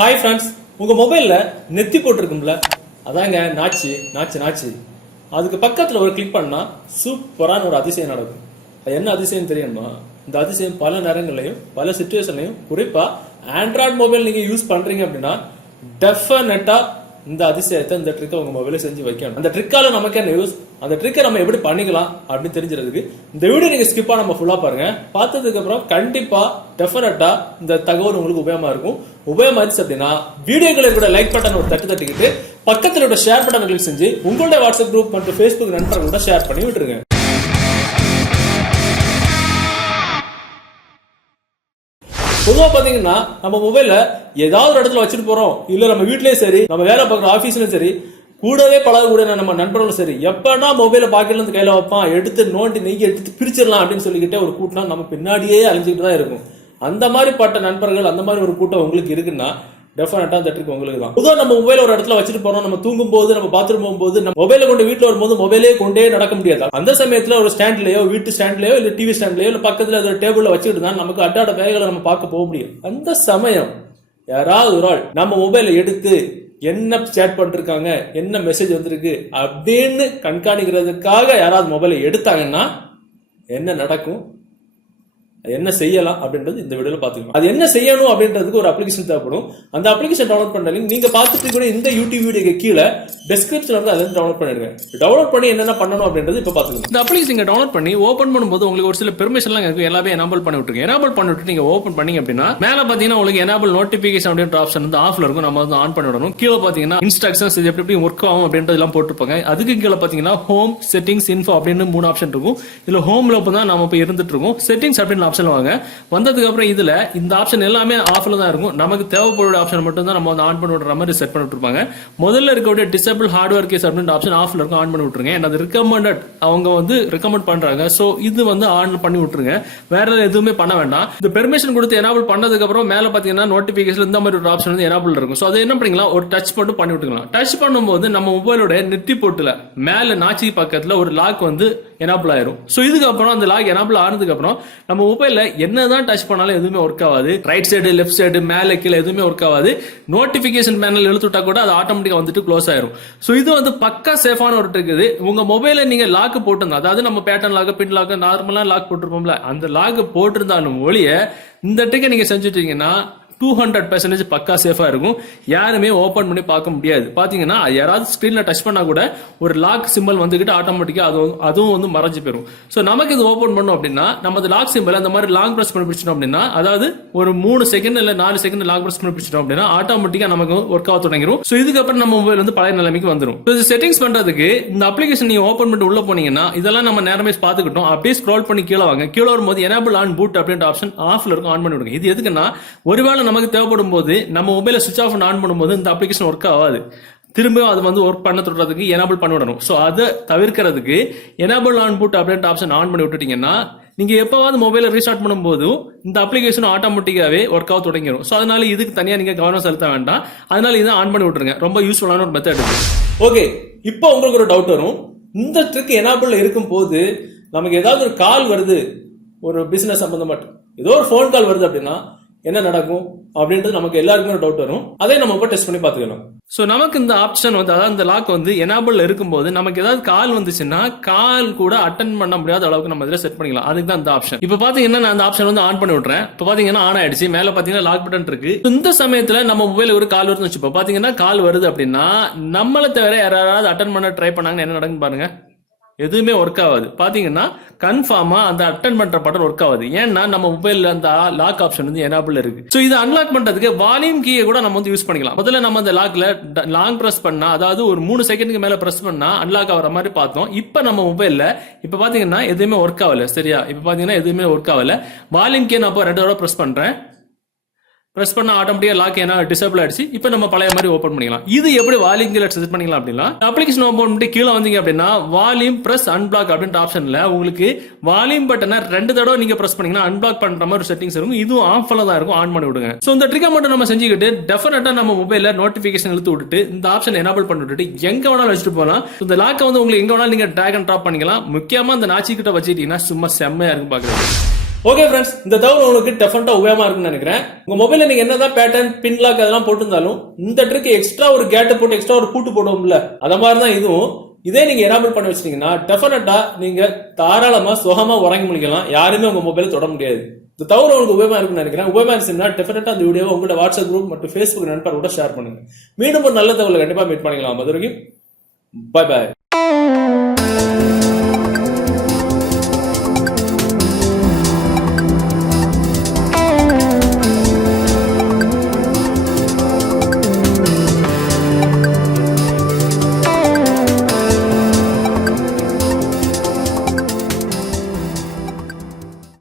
Hi friends, உங்கள் மொபைலில் நெத்தி போட்டிருக்கும்ல, அதாங்க நாச்சு நாச்சு நாச்சு. அதுக்கு பக்கத்தில் ஒரு கிளிக் பண்ணால் சூப்பரான ஒரு அதிசயம் நடக்கும். அது என்ன அதிசயம் தெரியுமா? இந்த அதிசயம் பல நேரங்கள்லையும் பல சுச்சுவேஷன்லையும் குறிப்பாக ஆண்ட்ராய்டு மொபைல் நீங்கள் யூஸ் பண்ணுறீங்க அப்படின்னா டெஃபினட்டாக இந்த அதிசயத்தை இந்த ட்ரிக்கை உங்கள் மொபைலில் செஞ்சு வைக்கணும். அந்த ட்ரிக்கால நமக்கு என்ன யூஸ், அந்த ட்ரிக்கை நம்ம எப்படி பண்ணிக்கலாம் அப்படின்னு தெரிஞ்சிருதுக்கு இந்த வீடியோ நீங்கள் ஸ்கிப்பாக நம்ம ஃபுல்லாக பாருங்க. பார்த்ததுக்கு அப்புறம் கண்டிப்பாக டெஃபினட்டாக இந்த தகவல் உங்களுக்கு உபயோகமாக இருக்கும். உபயோகமாச்சு அப்படின்னா வீடியோக்களை கூட லைக் பட்டன் ஒரு தட்டிக்கிட்டு பக்கத்தில் ஷேர் பட்டன் கிளிக் செஞ்சு உங்களுடைய வாட்ஸ்அப் குரூப் மற்றும் ஃபேஸ்புக் நண்பர்களோட ஷேர் பண்ணி விட்டுருங்க. பொதுவாக பார்த்தீங்கன்னா நம்ம மொபைல ஏதாவது ஒரு இடத்துல வச்சுட்டு போறோம், இல்ல நம்ம வீட்லயும் சரி, நம்ம வேலை பார்க்குற ஆஃபீஸ்லயும் சரி, கூடவே பழகக்கூடிய நம்ம நண்பர்களும் சரி, எப்படா மொபைல பாக்கெட்ல இருந்து கையில வைப்பான், எடுத்து நோண்டி நெய்யை எடுத்து பிரிச்சிடலாம் அப்படின்னு சொல்லிக்கிட்டே ஒரு கூட்டம் நம்ம பின்னாடியே அழிஞ்சுக்கிட்டு தான் இருக்கும். அந்த மாதிரி பட்ட நண்பர்கள், அந்த மாதிரி ஒரு கூட்டம் உங்களுக்கு இருக்குன்னா டெஃபினட்டா அந்த ட்ரிக் உங்களுக்கு தான். பொதுவாக நம்ம மொபைல் ஒரு இடத்துல வச்சுட்டு போறோம், நம்ம தூங்கும் போது, நம்ம பாத்ரூம் போகும்போது, நம்ம மொபைல கொண்டு வீட்டுல வரும்போது மொபைலே கொண்டே நடக்க முடியாது. அந்த சமயத்துல ஒரு ஸ்டாண்ட்லயோ, வீட்டு ஸ்டாண்ட்லயோ, இல்ல டிவி ஸ்டாண்ட்லயோ, இல்ல பக்கத்துல ஒரு டேபிள்ல வச்சுட்டு தான் நமக்கு அட்டாட வேலைகளை நம்ம பார்க்க போக முடியும். அந்த சமயம் யாராவது ஒரு ஆள் நம்ம மொபைலை எடுத்து என்ன சேட் பண்ணிருக்காங்க, என்ன மெசேஜ் வந்திருக்கு அப்படின்னு கண்காணிக்கிறதுக்காக யாராவது மொபைலை எடுத்தாங்கன்னா என்ன நடக்கும், என்ன செய்யலாம் அப்படின்றது இந்த வீடியோல பாத்துக்கலாம். அது என்ன செய்யணும் அப்படின்றதுக்கு ஒரு அப்ளிகேஷன் தேவைப்படும். அந்த அப்ளிகேஷன் டவுன்லோட் பண்ண லிங்க் நீங்க பார்த்துட்டு கூட இந்த யூடியூப் வீடியோக்கு கீழே டிஸ்கிரிப்ஷன்ல இருந்து அதை டவுன்லோட் பண்ணிடுங்க. டவுன்லோட் பண்ணி என்னென்ன பண்ணணும் அப்படின்றது இப்ப பாத்துக்கலாம். இந்த அப்ளிகேஷன் நீங்க டவுன்லோட் பண்ணி ஓபன் பண்ணும்போது உங்களுக்கு ஒரு சில பெர்மிஷன்லாம் இருக்கு, எல்லாமே எனேபிள் பண்ணி விட்டுருங்க. எனேபிள் பண்ணி விட்டு நீங்க ஓபன் பண்ணீங்க அப்படின்னா மேல பாத்தீங்கன்னா உங்களுக்கு எனேபிள் நோட்டிபிகேஷன் அப்படின்ற ஆப்ஷன் வந்து ஆஃப்ல இருக்கும், நம்ம வந்து ஆன் பண்ணி விடணும். கீழே பாத்தீங்கன்னா இன்ஸ்ட்ரக்ஷன்ஸ் இது எப்படி ஒர்க் ஆகும் அப்படின்றது எல்லாம் போட்டுருப்பாங்க. அதுக்கு கீழே பாத்தீங்கன்னா ஹோம், செட்டிங்ஸ், இன்ஃபோ அப்படின்னு 3 ஆப்ஷன் இருக்கும். இதுல ஹோம்ல தான் நம்ம இப்ப இருந்துட்டு இருக்கோம். செட்டிங்ஸ் அப்படின்னு ஆப்ஷன் வாங்க. வந்ததுக்கு அப்புறம் இதுல இந்த ஆப்ஷன் எல்லாமே ஆஃப்ல தான் இருக்கும். நமக்கு தேவைப்படுற ஆப்ஷன் மட்டும் தான் நம்ம வந்து ஆன் பண்ணி விடுற மாதிரி செட் பண்ணி விட்டுருப்பாங்க. முதல்ல இருக்கக்கூடிய டிசேபிள் ஹார்ட்வேர் கேஸ் அப்படின்ற ஆப்ஷன் ஆஃப்ல இருக்கும், ஆன் பண்ணி விட்டுருங்க. அது ரெக்கமெண்டட், அவங்க வந்து ரெக்கமெண்ட் பண்றாங்க. சோ இது வந்து ஆன் பண்ணி விட்டுருங்க, வேற எதுவுமே பண்ண வேண்டாம். இந்த பெர்மிஷன் கொடுத்து எனேபிள் பண்ணதுக்கு அப்புறம் மேல பாத்தீங்கன்னா நோட்டிபிகேஷன் இந்த மாதிரி ஒரு ஆப்ஷன் வந்து எனேபிள் இருக்கும். சோ அது என்ன பண்ணீங்களா, ஒரு டச் மட்டும் பண்ணி விட்டுக்கலாம். டச் பண்ணும்போது நம்ம மொபைலோட நெத்தி போட்டுல மேல நாச்சி பக்கத்துல ஒரு லாக் வந்து எனேபிள் ஆயிரும். சோ இதுக்கு அப்புறம் அந்த லாக் எனேபிள் ஆனதுக்கு அப்புறம் நம்ம மொபைல்ல என்னதான் டச் பண்ணாலும் எதுவுமே ஒர்க் ஆகாது. ரைட் சைடு, லெஃப்ட் சைடு, மேல கீழே எதுவுமே ஒர்க் ஆகாது. நோட்டிபிகேஷன் பேனல் இழுத்துட்டா கூட அது ஆட்டோமேட்டிக்கா வந்துட்டு க்ளோஸ் ஆயிரும். சோ இது வந்து பக்கா சேஃபான ஒரு ட்ரிக். இது உங்க மொபைல நீங்க லாக் போட்டிருந்தா, அதாவது நம்ம பேட்டர்ன் லாக், பின் லாக், நார்மலா லாக் போட்டிருப்போம்ல, அந்த லாக் போட்டிருந்தாலும் ஒழிய இந்த ட்ரிக்கை நீங்க செஞ்சுட்டீங்கன்னா 200% பக்கா சேஃபா இருக்கும். யாருமே ஓபன் பண்ணி பார்க்க முடியாது. பாத்தீங்கன்னா யாராவது ஸ்கிரீன்ல டச் பண்ணா கூட ஒரு லாக் சிம்பிள் வந்துகிட்டு ஆட்டோமேட்டிக்கா அதுவும் வந்து மறைஞ்சு போயிடும். சோ நமக்கு இது ஓபன் பண்ணோம் அப்படின்னா நம்ம லாக் சிம்பிள் அந்த மாதிரி லாங் பிரஸ் பண்ணி பிடிச்சிட்டோம் அப்படின்னா, அதாவது ஒரு 3 செகண்ட் இல்ல 4 செகண்ட் லாங் பிரஸ் பண்ணி பிடிச்சிட்டோம் அப்படின்னா ஆட்டோமேட்டிக்கா நமக்கு ஒர்க் ஆக தொடங்கிடும். சோ இதுக்கப்புறம் நம்ம மொபைல் வந்து பழைய நிலைமைக்கு வந்துடும். இது செட்டிங்ஸ் பண்றதுக்கு இந்த அப்ளிகேஷன் நீங்க ஓபன் பண்ணி உள்ள போனீங்கன்னா இதெல்லாம் நம்ம நேரமே பார்த்துக்கிட்டோம். அப்படியே ஸ்க்ரோல் பண்ணி கீழே வாங்க. கீழே வரும்போது எனேபிள் ஆன் பூட் அப்படின்ற ஆப்ஷன் ஆஃப்ல இருக்கும், ஆன் பண்ணி விடுங்க. இது எதுக்குன்னா ஒருவேளை நமக்கு தேவைப்படும் போது நம்ம மொபைலை சுவிட்ச் ஆஃப் ஆன் பண்ணும்போது இந்த அப்ளிகேஷன் ஒர்க் ஆகாது, திரும்ப அது வந்து ஒர்க் பண்ண தொடர்றதுக்கு எனேபிள் பண்ணி விடணும். சோ அதை தவிர்க்கிறதுக்கு எனேபிள் ஆன் பூட் அப்படின்ற ஆப்ஷன் ஆன் பண்ணி விட்டுட்டீங்கன்னா நீங்க எப்பவாவது மொபைலை ரீஸ்டார்ட் பண்ணும்போது இந்த அப்ளிகேஷன் ஆட்டோமேட்டிக்காவே ஒர்க் ஆக தொடங்கிடும். சோ அதனால இதுக்கு தனியா நீங்க கவனம் செலுத்த வேண்டாம். அதனால இதை ஆன் பண்ணி விட்டுருங்க. ரொம்ப யூஸ்ஃபுல்லான ஒரு மெத்தட். ஓகே, இப்போ உங்களுக்கு ஒரு டவுட் வரும். இந்த ட்ரிக் எனேபிள் இருக்கும் போது நமக்கு ஏதாவது ஒரு கால் வருது, ஒரு பிசினஸ் சம்பந்தப்பட்ட ஏதோ ஒரு போன் கால் வருது அப்படின்னா என்ன நடக்கும் அப்படின்றது நமக்கு எல்லாருக்குமே ஒரு டவுட் வரும். அதை நம்ம இப்போ டெஸ்ட் பண்ணி பார்த்துக்கலாம். ஸோ நமக்கு இந்த ஆப்ஷன் வந்து, அதாவது இந்த லாக் வந்து எனேபிள் இருக்கும்போது நமக்கு ஏதாவது கால் வந்துச்சுன்னா கால் கூட அட்டன் பண்ண முடியாத அளவுக்கு நம்ம இதில் செட் பண்ணிக்கலாம். அதுக்கு தான் இந்த ஆப்ஷன். இப்போ பாத்தீங்கன்னா நான் அந்த ஆப்ஷன் வந்து ஆன் பண்ணி விட்டுறேன். இப்போ பாத்தீங்கன்னா ஆன் ஆயிடுச்சு. மேல பாத்தீங்கன்னா லாக் பட்டன் இருக்கு. இந்த சமயத்துல நம்ம மொபைல் ஒரு கால் வருதுன்னு வச்சுப்போம். பாத்தீங்கன்னா கால் வருது அப்படின்னா நம்மளை தவிர யாராவது அட்டன் பண்ண ட்ரை பண்ணாங்கன்னா என்ன நடக்குன்னு பாருங்க. எதுவுமே ஒர்க் ஆகாது. பாத்தீங்கன்னா கன்ஃபார்மா அந்த அட்டன் பண்ற பட்டன் ஒர்க் ஆகாது. ஏன்னா நம்ம மொபைல்ல அந்த லாக் ஆப்ஷன் வந்து எனேபிள் இருக்கு. சோ இதை அன்லாக் பண்றதுக்கு வால்யூம் கீயை கூட நம்ம வந்து யூஸ் பண்ணிக்கலாம். முதல்ல நம்ம அந்த லாக்ல லாங் பிரஸ் பண்ணா, அதாவது ஒரு 3 செகண்டுக்கு மேல பிரஸ் பண்ணா அன்லாக் ஆகிற மாதிரி பார்த்தோம். இப்ப நம்ம மொபைல்ல இப்ப பாத்தீங்கன்னா எதுவுமே ஒர்க் ஆகல. சரியா, இப்ப பாத்தீங்கன்னா எதுவுமே ஒர்க் ஆகல. வால்யூம் கீ நான் 2 தடவை பிரஸ் பண்றேன். பிரஸ் பண்ண ஆட்டோமேட்டிக்கா லாக் என்ன டிசேபிள் ஆயிடுச்சு. இப்போ நம்ம பழைய மாதிரி ஓபன் பண்ணிக்கலாம். இது எப்படி வால்யூம் கீழே செட் பண்ணிக்கலாம் அப்படின்னா, அப்ளிகேஷன் ஓபன் பண்ணிட்டு கீழே வந்தீங்க அப்படின்னா வால்யூம் பிரஸ் அன்பிளாக் அப்படின்ற ஆப்ஷன்ல உங்களுக்கு வால்யூம் பட்டனை 2 தடவை நீங்க பிரஸ் பண்ணீங்கன்னா அன்பிளாக் பண்ற மாதிரி செட்டிங்ஸ் இருக்கும். இதுவும் ஆஃப்ல தான் இருக்கும், ஆன் பண்ணி விடுங்க. சோ இந்த ட்ரிக்கை மட்டும் நம்ம செஞ்சுக்கிட்டு டெஃபினட்டா நம்ம மொபைல்ல நோட்டிபிகேஷன் இழுத்து விட்டுட்டு இந்த ஆப்ஷன் எனேபிள் பண்ணி விட்டுட்டு எங்க வேணாலும் வச்சுட்டு போகலாம். இந்த லாக்கை வந்து உங்களுக்கு எங்க வேணாலும் நீங்க டிராக் அண்ட் டிராப் பண்ணிக்கலாம். முக்கியமா இந்த நாச்சி கிட்ட வச்சுட்டீங்கன்னா சும்மா செம்மையா இருக்கும் பாக்குறது. ஓகே ஃப்ரெண்ட்ஸ், இந்த தகவல் உங்களுக்கு டெஃபனட்டா உபயோகமா இருக்குன்னு நினைக்கிறேன். உங்க மொபைல்ல நீங்க என்னதான் பேட்டர்ன், பின் லாக் அதெல்லாம் போட்டிருந்தாலும் இந்த ட்ரிக் எக்ஸ்ட்ரா ஒரு கேட் போட்டு எக்ஸ்ட்ரா ஒரு பூட்டு போடுவோம்ல, அத மாதிரி தான் இதுவும். இதே நீங்க எனேபிள் பண்ணி வச்சிட்டீங்கன்னா டெஃபனட்டா நீங்க தாராளமா சுகமா உறங்கி முடிக்கலாம். யாருமே உங்க மொபைலை தொட முடியாது. இந்த தகவல் உங்களுக்கு உபயோகமா இருக்குன்னு நினைக்கிறேன். உபயோகமா இருந்துச்சுன்னா டெஃபனட்டா அந்த வீடியோவை உங்களோட வாட்ஸ்அப் குரூப் மற்றும் ஃபேஸ்புக் நண்பர்களோட ஷேர் பண்ணுங்க. மீண்டும் ஒரு நல்ல தகவலை கண்டிப்பா மீட் பண்ணிக்கலாம். அது வரைக்கும் பை பை.